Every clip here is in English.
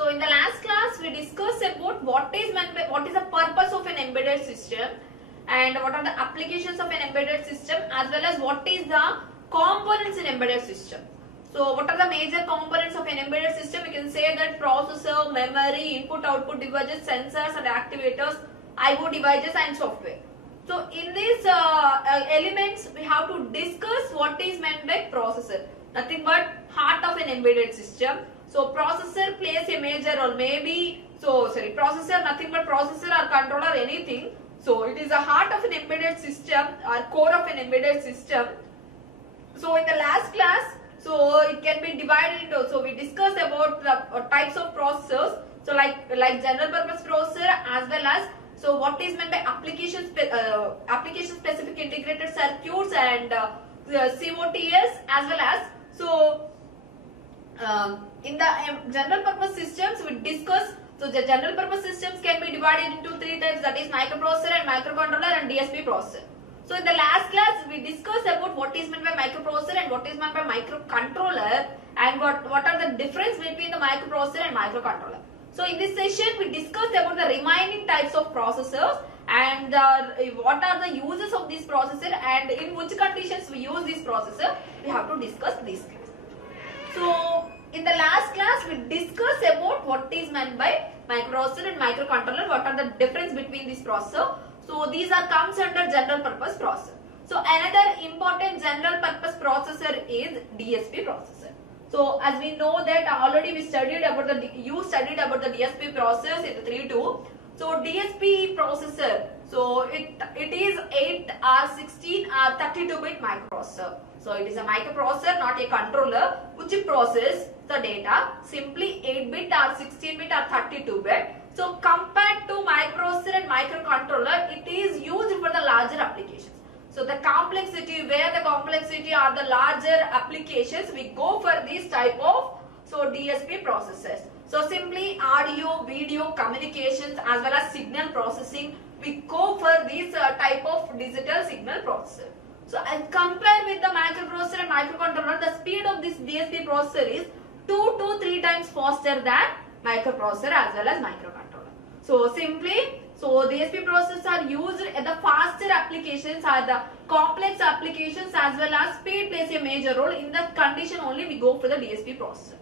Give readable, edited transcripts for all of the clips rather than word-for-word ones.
So in the last class we discussed about what is the purpose of an embedded system and what are the applications of an embedded system, as well as what is the components in embedded system. So what are the major components of an embedded system? We can say that processor, memory, input output devices, sensors and activators, IO devices and software. So in these elements we have to discuss what is meant by processor. Nothing but heart of an embedded system. So processor plays a major role. Processor, nothing but processor or controller, anything. So it is the heart of an embedded system or core of an embedded system. So in the last class, so it can be divided into, so we discussed about the types of processors. So like general purpose processor, as well as so what is meant by application specific integrated circuits and COTS, as well as in the general purpose systems we discuss. So the general purpose systems can be divided into three types, that is microprocessor and microcontroller and DSP processor. So in the last class we discussed about what is meant by microprocessor and what is meant by microcontroller, and what are the difference between the microprocessor and microcontroller. So in this session we discussed about the remaining types of processors and what are the uses of this processor and in which conditions we use this processor. We have to discuss these things. So in the last class we discussed about what is meant by microprocessor and microcontroller, what are the difference between this processor. So these are comes under general purpose processor. So another important general purpose processor is DSP processor. So as we know that already we studied about the DSP process in 3.2. So DSP processor, so it is 8 or 16 or 32-bit microprocessor. So it is a microprocessor, not a controller, which process the data simply 8-bit or 16-bit or 32-bit. So compared to microprocessor and microcontroller, it is used for the larger applications. So the complexity, where the complexity are the larger applications, we go for this type of DSP processors. So simply audio, video, communications, as well as signal processing, we go for this type of digital signal processor. So as compared with the microprocessor and microcontroller, the speed of this DSP processor is 2 to 3 times faster than microprocessor as well as microcontroller. So simply, DSP processors are used at the faster applications or the complex applications, as well as speed plays a major role. In that condition only we go for the DSP processor.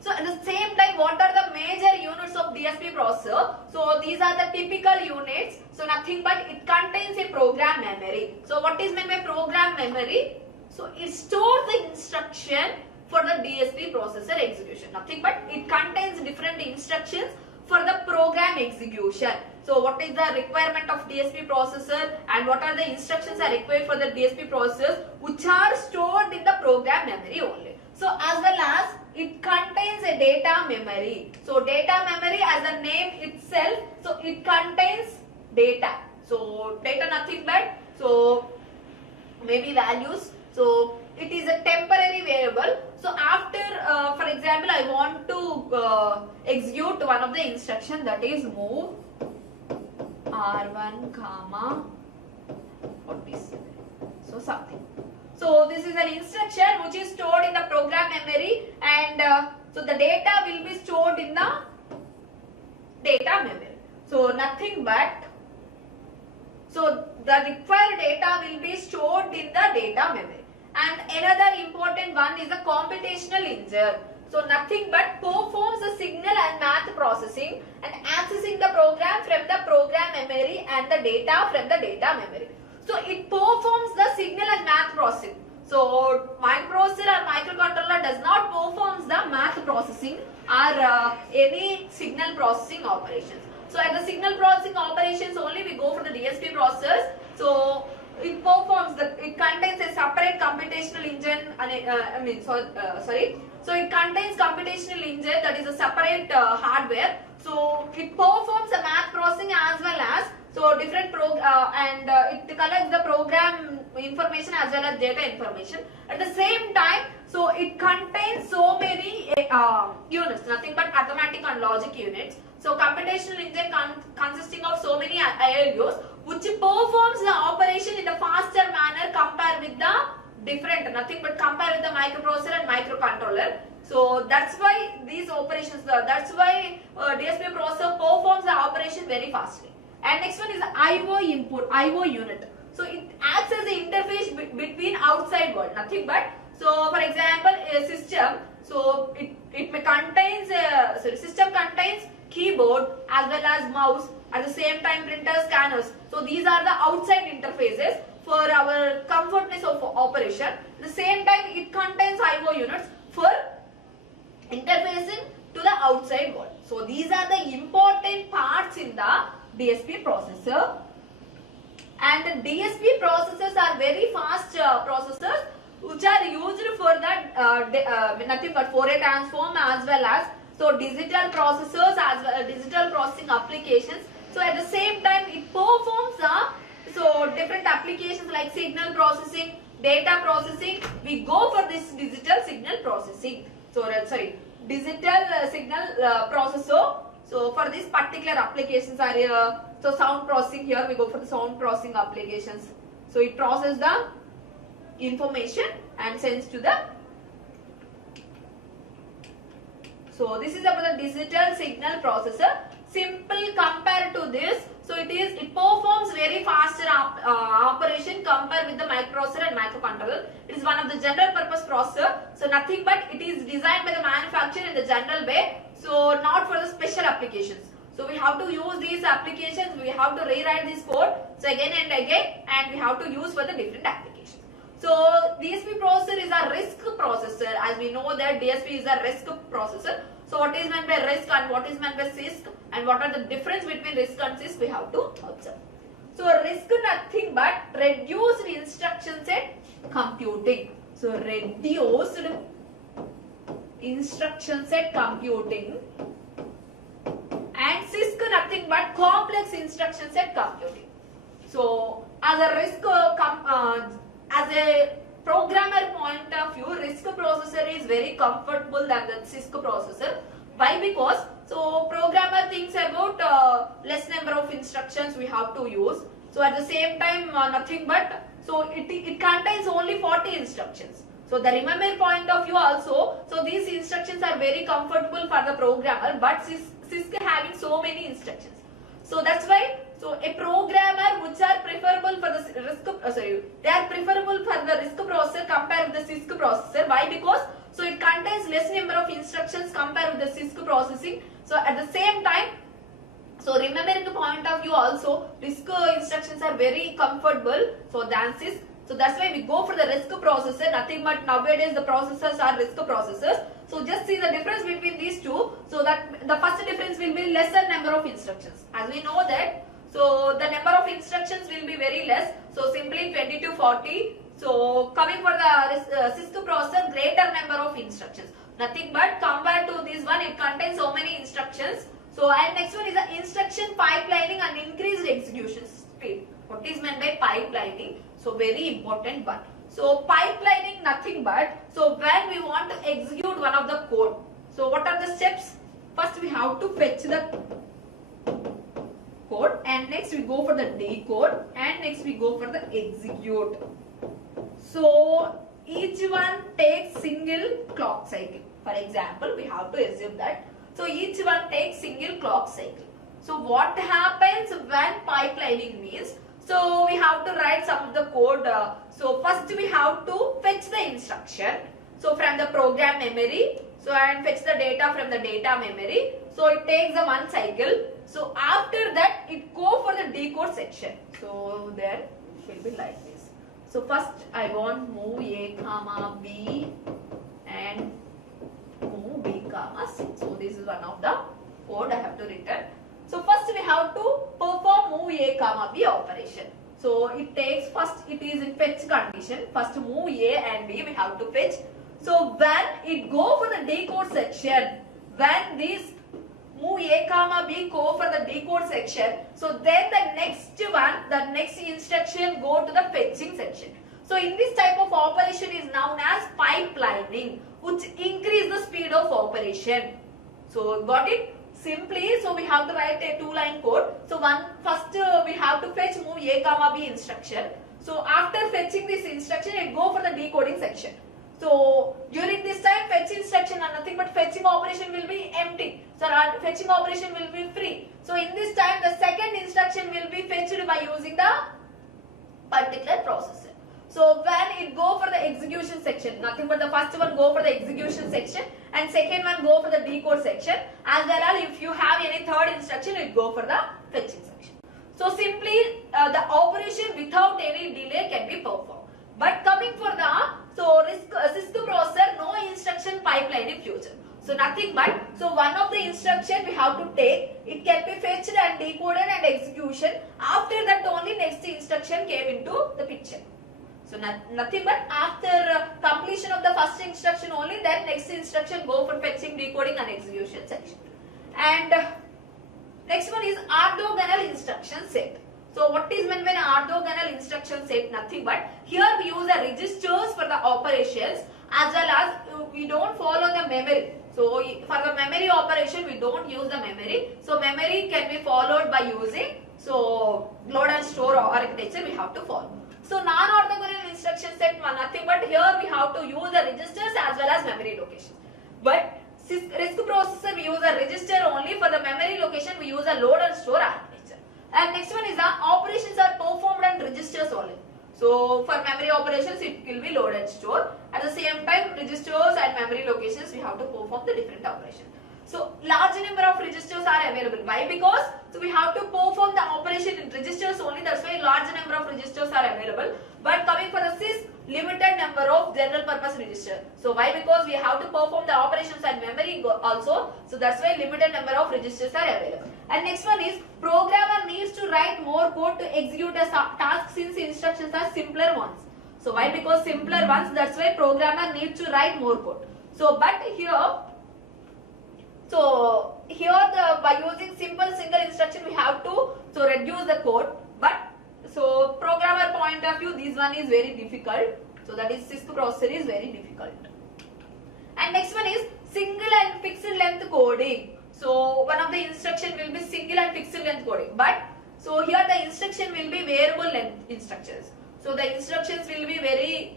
So at the same time, what are the major units of DSP processor? So these are the typical units. So nothing but it contains a program memory. So what is meant by program memory? So it stores the instruction for the DSP processor execution. Nothing but it contains different instructions for the program execution. So what is the requirement of DSP processor and what are the instructions are required for the DSP processors, which are stored in the program memory only. So as well as it contains a data memory. So data memory, as the name itself, so it contains data. So data nothing but maybe values. So it is a temporary variable. So after for example I want to execute one of the instruction, that is move R1 comma what is so something. So this is an instruction which is stored in the program memory, and so the data will be stored in the data memory. So nothing but the required data will be stored in the data memory. And another important one is the computational engine. So nothing but performs the signal and math processing and accessing the program from the program memory and the data from the data memory. So it performs the signal and math processing. So microprocessor or microcontroller does not perform the math processing or any signal processing operations. So at the signal processing operations only we go for the DSP processors. So it contains a separate computational engine. So it contains computational engine, that is a separate hardware. So it performs a math processing as well as different it collects the program information as well as data information. At the same time, so it contains so many units, nothing but arithmetic and logic units. So computational engine consisting of so many IOs which performs the operation in a faster manner compared with the nothing but compare with the microprocessor and microcontroller. So that's why these operations, that's why DSP processor performs the operation very fastly. And next one is the IO input, IO unit. So it acts as the interface between outside world, nothing but. So for example, a system, so it may contains, system contains keyboard as well as mouse, at the same time printer, scanners. So these are the outside interfaces for our comfortness of operation. At the same time, it contains IO units for interfacing to the outside world. So these are the important parts in the DSP processor. And the DSP processors are very fast processors which are used for the nothing but Fourier transform as well as so digital processors as well as digital processing applications. So at the same time it performs so different applications like signal processing, data processing. We go for this digital signal processing. So sorry, digital signal processor. So for this particular applications are so sound processing, here we go for the sound processing applications. So it processes the information and sends to the. So this is about the digital signal processor. Simple compared to this, so it performs very faster operation compared with the microprocessor and microcontroller. It is one of the general purpose processor. So nothing but it is designed by the manufacturer in the general way. So not for the special applications. So we have to use these applications. We have to rewrite this code. So again and again, and we have to use for the different applications. So DSP processor is a RISC processor. As we know that DSP is a RISC processor. So what is meant by RISC and what is meant by CISC and what are the difference between RISC and CISC we have to observe. So RISC nothing but reduced instruction set computing. So reduced instruction set computing, and CISC nothing but complex instruction set computing. So as a RISC as a programmer point of view, RISC processor is very comfortable than the CISC processor. Why? Because so programmer thinks about less number of instructions we have to use. So at the same time nothing but so it contains only 40 instructions. So the remember point of view also, so these instructions are very comfortable for the programmer, but CISC having so many instructions. So that's why so a programmer which are preferable for the RISC they are preferable for the RISC processor compared with the CISC processor. Why? Because so it contains less number of instructions compared with the CISC processing. So at the same time, so remembering the point of view also, RISC instructions are very comfortable so than CISC. So that's why we go for the RISC processor. Nothing but nowadays the processors are RISC processors. So just see the difference between these two. So that the first difference will be lesser number of instructions. As we know that, so the number of instructions will be very less. So simply 20 to 40. So coming for the CISC processor, greater number of instructions. Nothing but compared to this one, it contains so many instructions. So and next one is the instruction pipelining and increased execution speed. What is meant by pipelining? So very important one. So pipelining nothing but so when we want to execute one of the code. So what are the steps? First we have to fetch the code and next we go for the decode and next we go for the execute. So each one takes single clock cycle. For example, we have to assume that. So each one takes single clock cycle. So what happens when pipelining means? So we have to write some of the code. So first we have to fetch the instruction. So from the program memory. So and fetch the data from the data memory. So it takes a one cycle. So after that it go for the decode section. So there it will be like this. So first I want move A comma B and move B comma C. So this is one of the code I have to return. So first we have to perform move A comma B operation. So it takes first it is in fetch condition. First move A and B we have to fetch. So when it go for the decode section, when this move A comma B go for the decode section, so then the next one, the next instruction go to the fetching section. So in this type of operation is known as pipelining, which increase the speed of operation. So got it? Simply, so we have to write a two-line code. So first we have to fetch move A comma B instruction. So after fetching this instruction, it go for the decoding section. So during this time, fetch instruction and nothing but fetching operation will be empty. So fetching operation will be free. So in this time, the second instruction will be fetched by using the particular processor. So when it go for the execution section, nothing but the first one go for the execution section and second one go for the decode section, as well as if you have any third instruction, it go for the fetching section. So simply the operation without any delay can be performed. But coming for the CISC processor, no instruction pipeline in future. So nothing but, so one of the instruction we have to take, it can be fetched and decoded and execution. After that only next instruction came into the picture. So nothing but after completion of the first instruction only, then next instruction go for fetching, decoding and execution section. And next one is orthogonal instruction set. So what is meant by an orthogonal instruction set? Nothing but here we use the registers for the operations, as well as we don't follow the memory. So for the memory operation we don't use the memory. So memory can be followed by using load and store architecture we have to follow. So non-orthogonal instruction set, nothing but here we have to use the registers as well as memory locations. But RISC processor we use a register only. For the memory location we use a load and store architecture. And next one is the operations are performed on registers only. So for memory operations it will be load and store. At the same time registers and memory locations we have to perform the different operations. So large number of registers are available. Why? Because we have to perform the operation in registers only. That's why large number of registers are available. But coming for the CISC, limited number of general purpose register. So why? Because we have to perform the operations and memory also. So that's why limited number of registers are available. And next one is programmer needs to write more code to execute a task since instructions are simpler ones. So why? Because simpler ones. That's why programmer needs to write more code. So but here by using simple single instruction we have to reduce the code. But so programmer point of view, this one is very difficult. So that is CISC processor is very difficult. And next one is single and fixed length coding. So one of the instruction will be single and fixed length coding. But so here the instruction will be variable length instructions. So the instructions will be very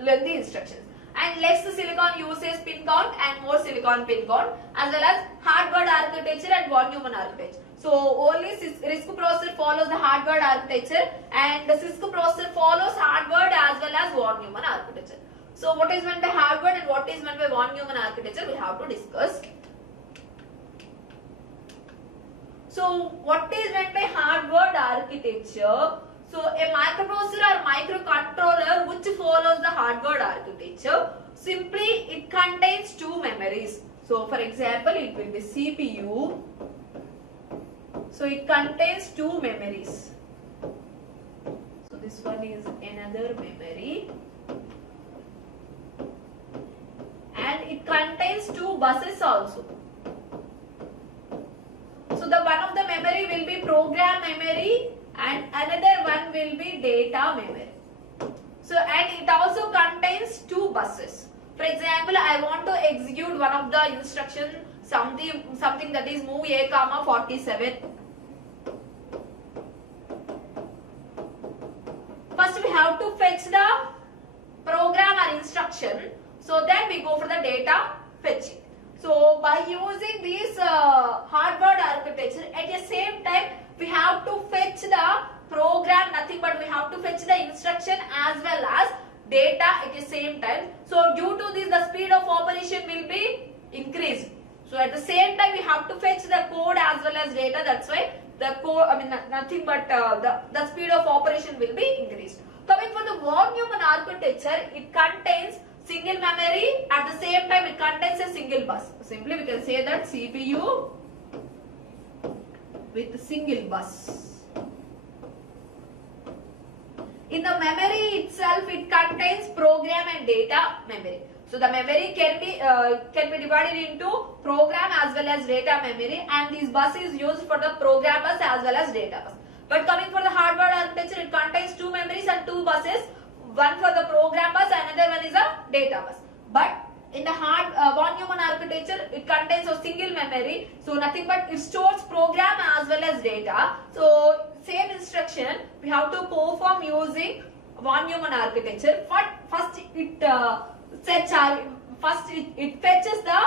lengthy instructions. And less silicon uses pin count and more silicon pin count, as well as hardware architecture and von Neumann architecture. So only RISC processor follows the hardware architecture and the CISC processor follows hardware as well as von Neumann architecture. So what is meant by hardware and what is meant by von Neumann architecture we have to discuss. So what is meant by hardware architecture? So a microprocessor or microcontroller which follows the hardware architecture, simply it contains two memories. So for example it will be CPU. So it contains two memories. So this one is another memory. And it contains two buses also. So the one of the memory will be program memory and another one will be data memory. So and it also contains two buses. For example, I want to execute one of the instruction something that is move A, 47. First we have to fetch the program or instruction. So then we go for the data fetching. So by using this hardware architecture, at the same time we have to fetch the program, nothing but we have to fetch the instruction as well as data at the same time. So due to this the speed of operation will be increased. So at the same time we have to fetch the code as well as data. That's why the code, nothing but the speed of operation will be increased. Coming for the von Neumann architecture, it contains single memory, at the same time it contains a single bus. Simply we can say that CPU with single bus. In the memory itself it contains program and data memory. So the memory can be divided into program as well as data memory, and this bus is used for the program bus as well as data bus. But coming for the hardware architecture, it contains two memories and two buses. One for the program bus, another one is a data bus. But in the von Neumann architecture, it contains a single memory. So nothing but it stores program as well as data. So same instruction we have to perform using von Neumann architecture. But first it first it fetches the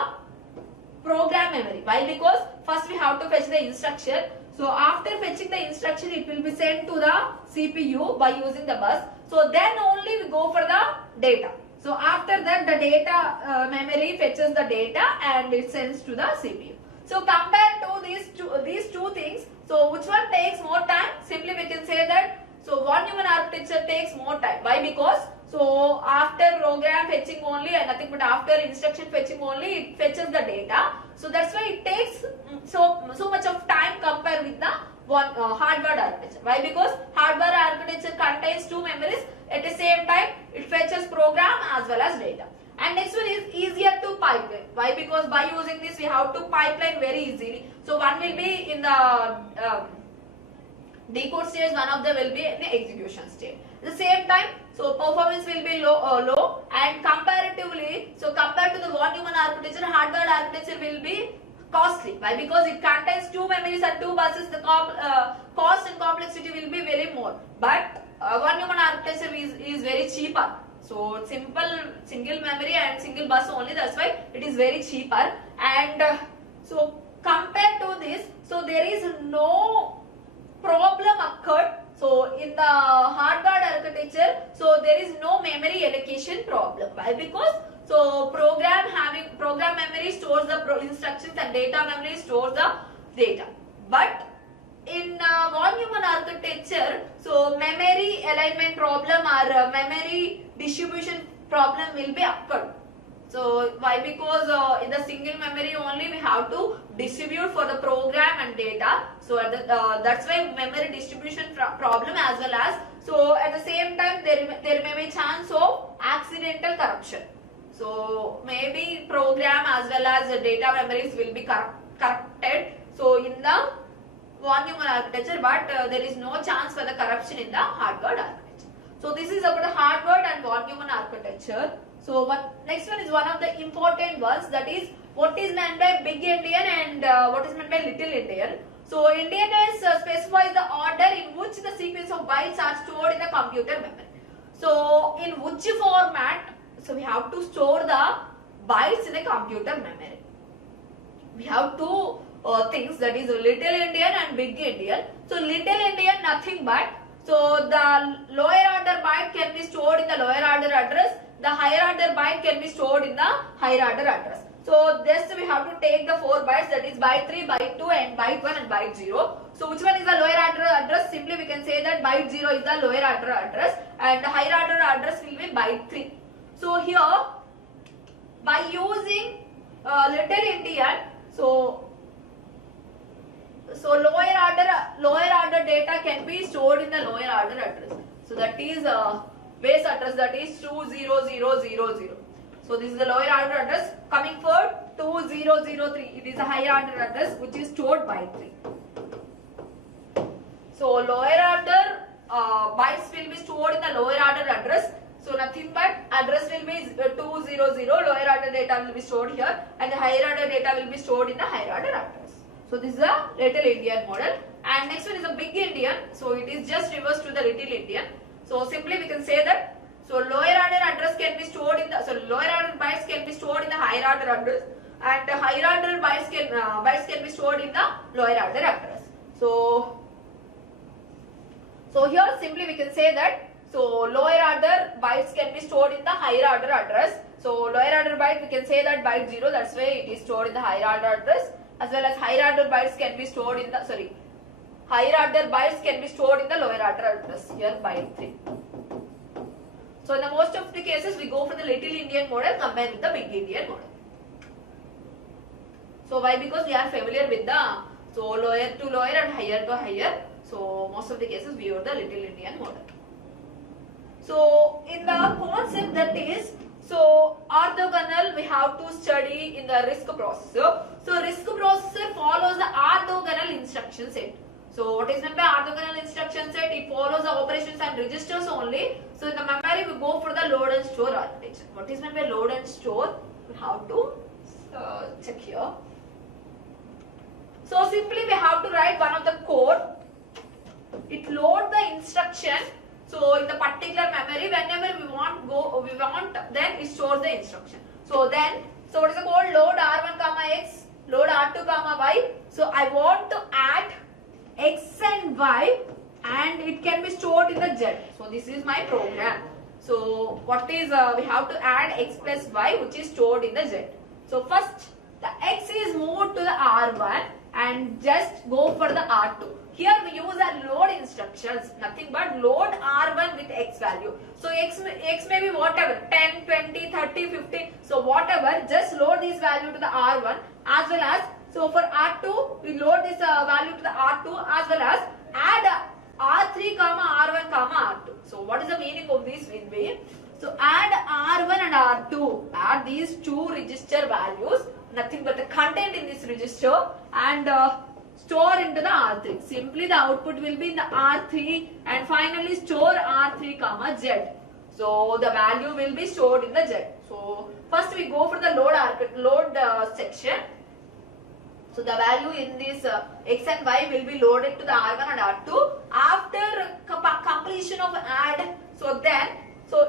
program memory. Why? Because first we have to fetch the instruction. So after fetching the instruction, it will be sent to the CPU by using the bus. So then only we go for the data. So after that, the data memory fetches the data and it sends to the CPU. So compared to these two things, so which one takes more time? Simply we can say that so von Neumann architecture takes more time. Why? Because so after program fetching only and nothing but after instruction fetching only it fetches the data. So that's why it takes so much of time compared with the hardware architecture. Why? Because hardware architecture contains two memories at the same time it fetches program as well as data. And next one is easier to pipeline. Why? Because by using this we have to pipeline very easily. So one will be in the decode stage, one of them will be in the execution stage. At the same time, so performance will be low and comparatively, so compared to the von Neumann architecture, hardware architecture will be costly. Why? Because it contains two memories and two buses, the cost and complexity will be very more. But von Neumann architecture is very cheaper. So simple single memory and single bus only, that's why it is very cheaper. And so compared to this, so there is no problem occurred. So in the hardware architecture, so there is no memory allocation problem. Why? Because so program memory stores the instructions and data memory stores the data. But in von Neumann architecture, so memory alignment problem or memory distribution problem will be occurred. So why? Because in the single memory only we have to distribute for the program and data. So that's why memory distribution problem as well as so at the same time there may be chance of accidental corruption. So maybe program as well as the data memories will be corrupted. So in the von Neumann architecture, but there is no chance for the corruption in the hardware architecture. So this is about the hardware and von Neumann architecture. So next one is one of the important ones, that is what is meant by big endian and what is meant by little endian. So endian specifies the order in which the sequence of bytes are stored in the computer memory. So in which format, so we have to store the bytes in the computer memory. We have two things, that is little endian and big endian. So little endian nothing but so the lower order byte can be stored in the lower order address, the higher order byte can be stored in the higher order address. So just we have to take the 4 bytes, that is byte 3, byte 2 and byte 1 and byte 0. So which one is the lower order address? Simply we can say that byte 0 is the lower order address and the higher order address will be byte 3. So here by using little endian, so lower order data can be stored in the lower order address. So that is base address, that is 20000. So this is the lower order address. Coming for 2003, it is a higher order address which is stored by 3. So lower order bytes will be stored in the lower order address. So nothing but address will be 200, lower order data will be stored here and the higher order data will be stored in the higher order address. So this is a little endian model. And next one is a big endian. So it is just reverse to the little endian. So simply we can say that so lower order address can be stored in the lower order bytes can be stored in the higher order address and the higher order bytes can be stored in the lower order address. So here simply we can say that so lower order bytes can be stored in the higher order address. So lower order byte we can say that byte 0, that's why it is stored in the higher order address, as well as higher order bytes can be stored in the higher order bytes can be stored in the lower order address, here byte 3. So in the most of the cases we go for the little endian model compared with the big endian model. So why? Because we are familiar with the so lower to lower and higher to higher. So most of the cases we use the little endian model. So in the concept, that is so orthogonal we have to study in the RISC processor. So RISC processor follows the orthogonal instruction set. So what is meant by orthogonal instruction set? It follows the operations and registers only. So in the memory we go for the load and store architecture. What is meant by load and store? We have to check here. So simply we have to write one of the code. It loads the instruction. So So in the particular memory, whenever we want, then it stores the instruction. So what is the code? Load R1 comma X, load R2 comma Y. So I want to add X and Y, and it can be stored in the Z. So this is my program. So what is, we have to add X plus Y, which is stored in the Z. So first the X is moved to the R1 and just go for the R2. Here we use a load instructions, nothing but load R1 with X value. So X may be whatever, 10, 20, 30, 50. So whatever, just load this value to the R1 as well as, so for R2, we load this value to the R2 as well as add R3 comma R1 comma R2. So what is the meaning of this will be? So add R1 and R2, add these two register values, nothing but the content in this register, and store into the R3. Simply the output will be in the R3 and finally store R3 comma Z. So the value will be stored in the Z. So first we go for the load section. So the value in this X and Y will be loaded to the R1 and R2 after completion of add. So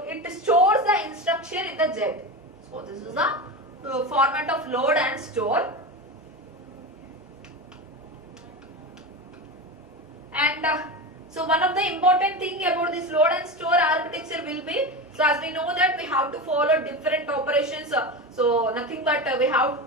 it stores the instruction in the Z. So this is the format of load and store. And so one of the important thing about this load and store architecture will be, so as we know that we have to follow different operations. So nothing but we have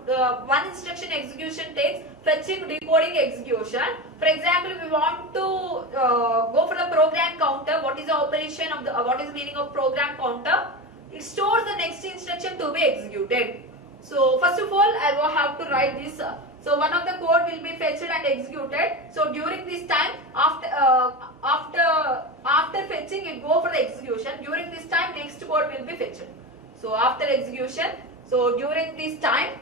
one instruction execution takes fetching, decoding, execution. For example, we want to go for the program counter. What is the operation of the, what is the meaning of program counter? It stores the next instruction to be executed. So first of all, I will have to write this. So one of the code will be fetched and executed. So during this time, after fetching, it go for the execution. During this time, next code will be fetched. So after execution, so during this time,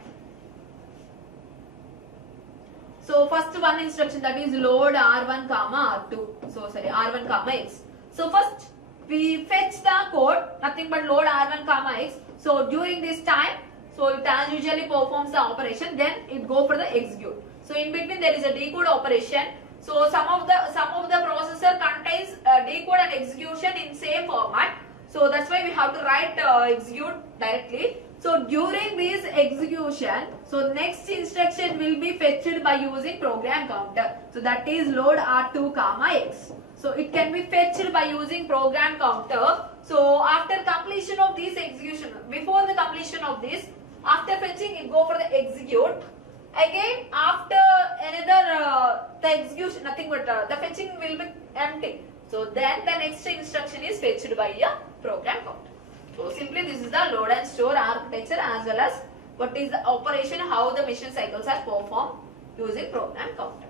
so first one instruction, that is load R1 comma R2. So sorry, R1 comma X. So first we fetch the code, nothing but load R1 comma X. So during this time, so it as usually performs the operation, then it go for the execute. So in between there is a decode operation. So some of the processor contains decode and execution in same format. So that's why we have to write execute directly. So during this execution, so next instruction will be fetched by using program counter. So that is load R2 comma X. So it can be fetched by using program counter. So after completion of this execution, before the completion of this, after fetching, it go for the execute. Again, after another the execution, nothing but the fetching will be empty. So then the next instruction is fetched by a program counter. So simply this is the load and store architecture as well as what is the operation, how the mission cycles are performed using program counter.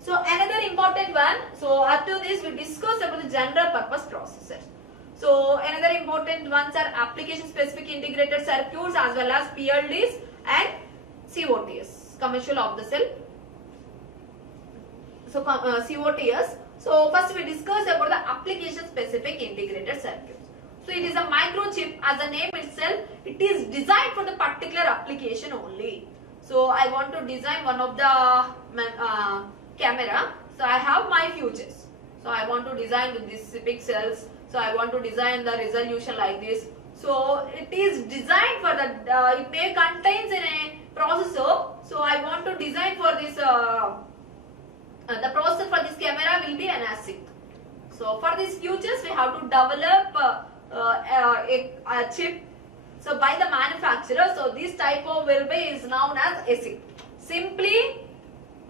So another important one. So after this we discuss about the general purpose processor. So another important ones are application specific integrated circuits as well as PLDs and COTS, commercial off the cell. So COTS. So first we discuss about the application specific integrated circuits. So it is a microchip, as the name itself, it is designed for the particular application only. So I want to design one of the camera. So I have my futures. So I want to design with these pixels. So I want to design the resolution like this. So it is designed for the, it may contains in a processor. So I want to design for this, the processor for this camera will be an ASIC. So for these futures we have to develop a chip. So by the manufacturer, so this type of will be is known as ASIC. Simply,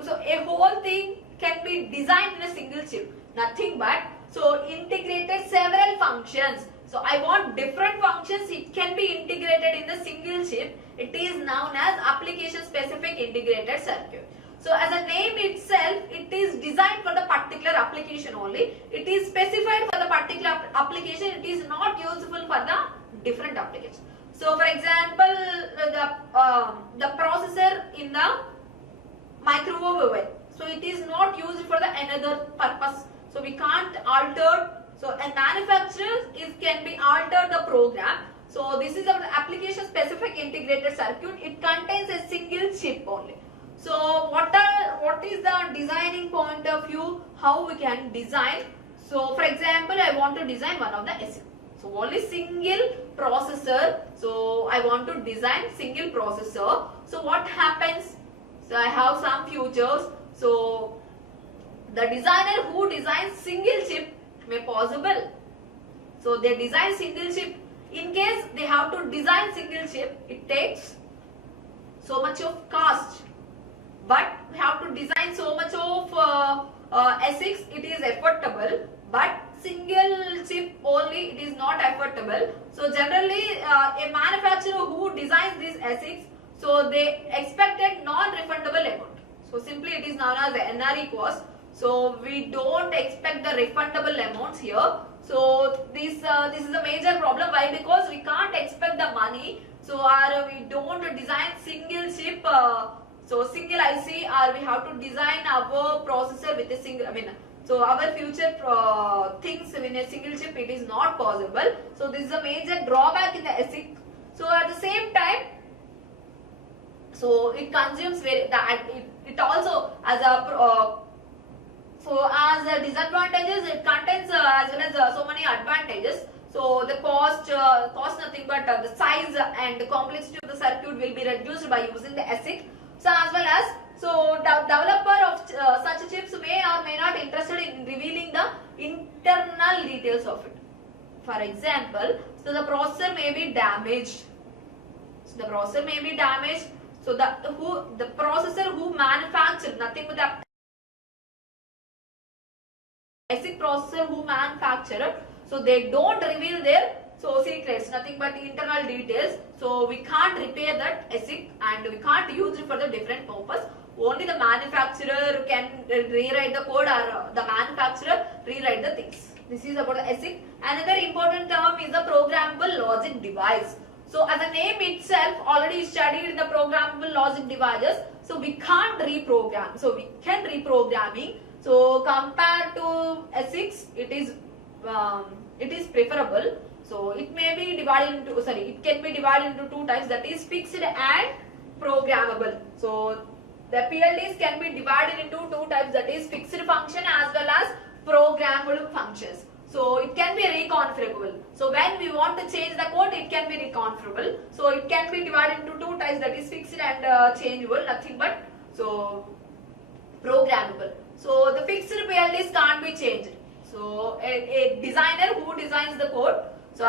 so a whole thing can be designed in a single chip. Nothing but, so integrated several functions. So I want different functions, it can be integrated in the single chip. It is known as application specific integrated circuit. So as a name itself, it is designed for the particular application only. It is specified for the particular application. It is not useful for the different applications. So for example, the processor in the microwave oven. So it is not used for the another purpose. So we can't alter. So a manufacturer can be altered the program. So this is our application specific integrated circuit. It contains a single chip only. So what is the designing point of view? How we can design? So for example, I want to design one of the ASIC. So only single processor. So I want to design single processor. So what happens? So I have some features. So the designer who designs single chip may possible. So they design single chip. In case they have to design single chip, it takes so much of cost. But we have to design so much of ASICs, it is affordable. But single chip only, it is not affordable. So generally, a manufacturer who designs these ASICs, so they expected non-refundable amount. So simply it is known as the NRE cost. So we don't expect the refundable amounts here. So this is a major problem. Why? Because we can't expect the money. So we don't design single chip. So single IC, or we have to design our processor with a single. So our future things in a single chip, it is not possible. So this is a major drawback in the ASIC. So at the same time, so it consumes it also as a so as a disadvantages, it contains as well as so many advantages. So the cost nothing but the size and the complexity of the circuit will be reduced by using the ASIC. So as well as developer of such chips may or may not interested in revealing the internal details of it. For example, so the processor may be damaged. So the processor may be damaged. So the processor who manufactured nothing but the ASIC processor who manufactured, so they don't reveal their secrets, nothing but internal details. So we can't repair that ASIC and we can't use it for the different purpose. Only the manufacturer can rewrite the code, or the manufacturer rewrite the things. This is about the ASIC. Another important term is the programmable logic device. So as the name itself already studied the programmable logic devices. So we can't reprogram. So we can reprogramming. So compared to ASICs, it is preferable. So it may be divided into it can be divided into two types, that is fixed and programmable. So the PLDs can be divided into two types, that is fixed function as well as programmable functions. So it can be reconfigurable. So when we want to change the code, it can be reconfigurable. So it can be divided into two types, that is fixed and changeable, nothing but programmable. So the fixed PLDs can't be changed. So a designer who designs the code, so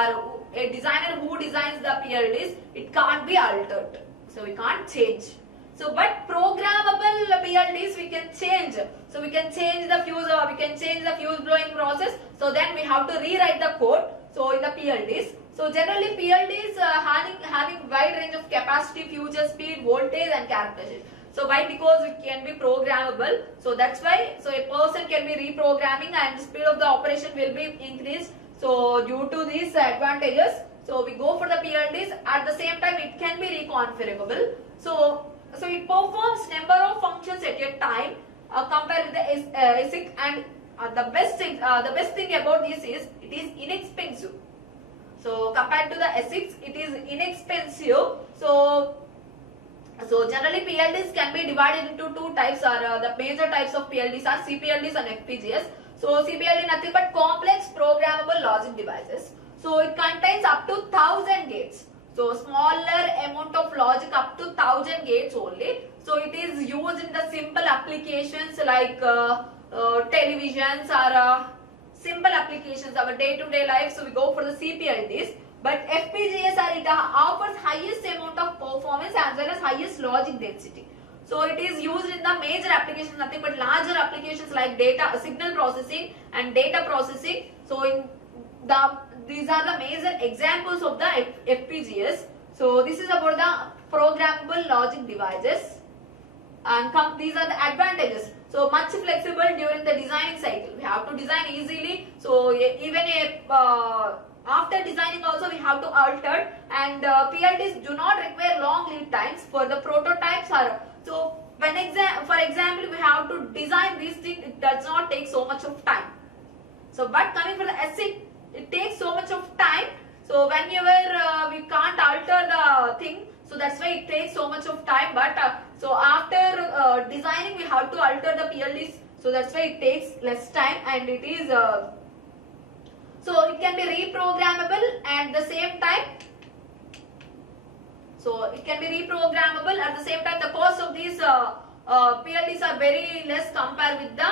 a designer who designs the PLDs, it can't be altered. So we can't change. So but programmable PLDs we can change. So we can change the fuse, we can change the fuse blowing process. So then we have to rewrite the code. So in the PLDs. So generally PLDs having wide range of capacity, future, speed, voltage and characteristics. So why? Because it can be programmable. So that's why. So a person can be reprogramming and the speed of the operation will be increased. So due to these advantages, so we go for the PLDs. At the same time, it can be reconfigurable. So it performs number of functions at a time compared with the ASIC. And the best thing about this is it is inexpensive. So compared to the ASICs, it is inexpensive. So generally PLDs can be divided into two types, or the major types of PLDs are CPLDs and FPGAs. So CPLD nothing but complex programmable logic devices. So it contains up to 1000 gates. So smaller amount of logic up to 1000 gates only. So it is used in the simple applications like televisions or simple applications, our day-to-day life. So we go for the CPLDs. But FPGAs it offers highest amount of performance as well as highest logic density. So it is used in the major applications, nothing but larger applications like data signal processing and data processing. So these are the major examples of the FPGAs. So this is about the programmable logic devices, and these are the advantages. So much flexible during the designing cycle. We have to design easily. So even after designing also we have to alter, and PLDs do not require long lead times for the prototypes. So when for example we have to design these things, it does not take so much of time. So but coming for the ASIC, it takes so much of time. So whenever we can't alter the thing, so that's why it takes so much of time. But so after designing we have to alter the PLDs, so that's why it takes less time, and it is So it can be reprogrammable and at the same time. So it can be reprogrammable at the same time. The cost of these PLDs are very less compared with the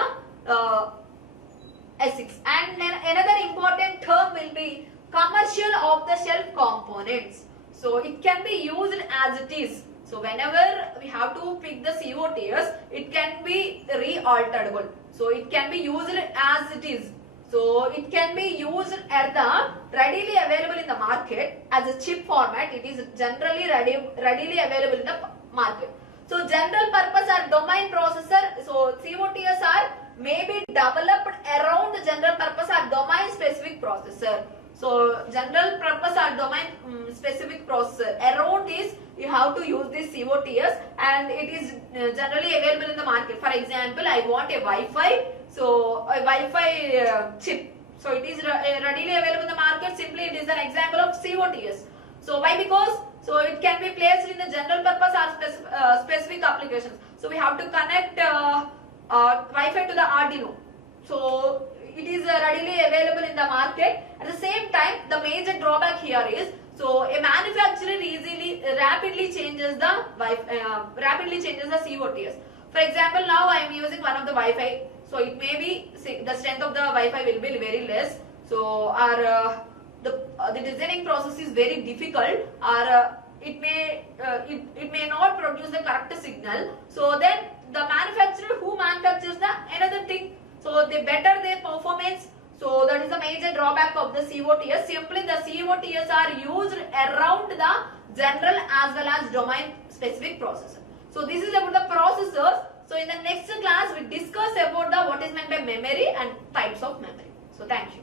S6. And then another important term will be commercial off-the-shelf components. So it can be used as it is. So whenever we have to pick the COTS, it can be re-alterable. So it can be used as it is. So it can be used at the readily available in the market as a chip format. It is generally readily available in the market. So general purpose or domain processor. So COTS are maybe developed around the general purpose or domain specific processor. So general purpose or domain specific processor. Around this you have to use this COTS and it is generally available in the market. For example, I want a Wi-Fi. So a Wi-Fi chip. So it is readily available in the market. Simply it is an example of COTS. So why? Because so it can be placed in the general purpose or specific applications. So we have to connect Wi-Fi to the Arduino. So it is readily available in the market. At the same time, the major drawback here is so a manufacturer rapidly changes the COTS. For example, now I am using one of the Wi-Fi. So it may be the strength of the Wi-Fi will be very less. So our the designing process is very difficult, or it may not produce the correct signal. So then the manufacturer who manufactures the another thing, so they better their performance. So that is the major drawback of the COTS. Simply the COTS are used around the general as well as domain specific processor. So this is about the processors. So in the next class we discuss about the what is meant by memory and types of memory. So thank you.